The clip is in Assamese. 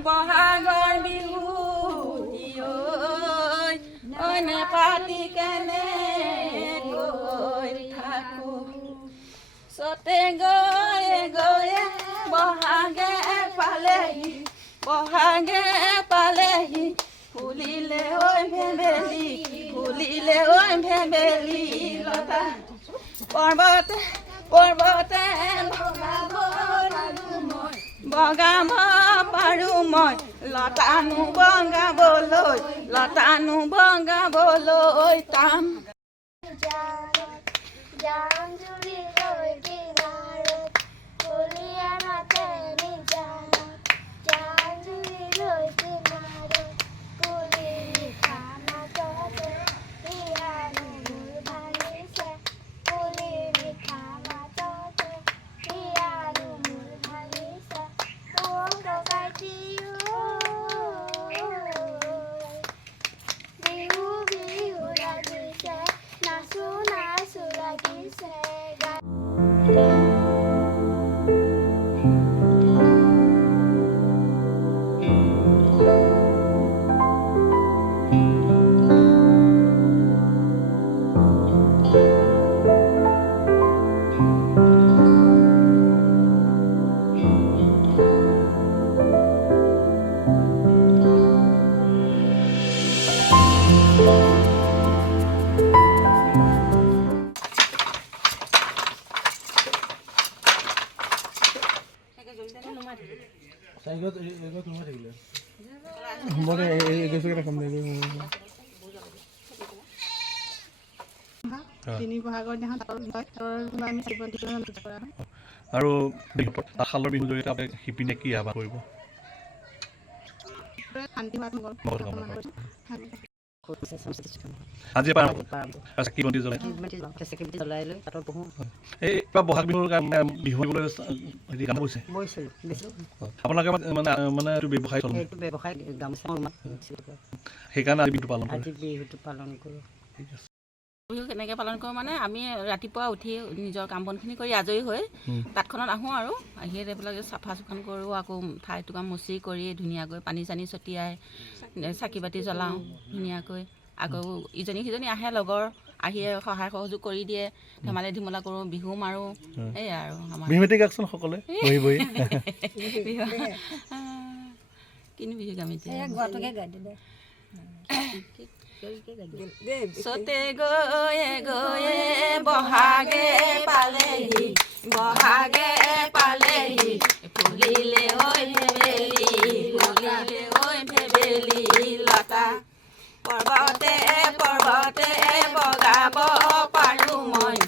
বহাগৰ বিহু ঐ নেপাতি কেনে গৈ থাকো চতে গয়ে গয়ে বহাগে পালেহি ফুলিলে ঐ ভেবেলি লতা পৰ্বতে বগাব পাৰো মই লতানো বগাবলৈ টান আৰু শালৰ বিহুৰ জৰিয়তে আপুনি শিপিনীয়ে কি আহ্বান কৰিব আজি চাকি বন্তি জ্বলাই এই বহাগ বিহুৰ কাৰণে বিহু গান গৈছে আপোনালোকে মানে এইটো ব্যৱসায় সেইকাৰণে আজি বিহুটো পালন কৰোঁ ঠিক আছে বিহু কেনেকৈ পালন কৰোঁ মানে আমি ৰাতিপুৱা উঠি নিজৰ কাম বনখিনি কৰি আজৰি হৈ তাঁতখনত আহোঁ আৰু আহি এইবিলাক চাফা চুফান কৰোঁ আকৌ ঠাই টুকুৰা মচি কৰি ধুনীয়াকৈ পানী চানী ছটিয়াই চাকি বাতি জ্বলাওঁ ধুনীয়াকৈ আকৌ ইজনী সিজনী আহে লগৰ আহি সহায় সহযোগ কৰি দিয়ে ধেমালি ধুমলা কৰোঁ বিহু মাৰোঁ এয়াই আৰু আমাৰ সকলোৱে বহি বহি কিনো বিহু গামি চতে গয়ে গয়ে বহাগে পালেহি ফুলিলে ঐ ভেবেলি লতা পৰ্বতে বগাব পাৰো মই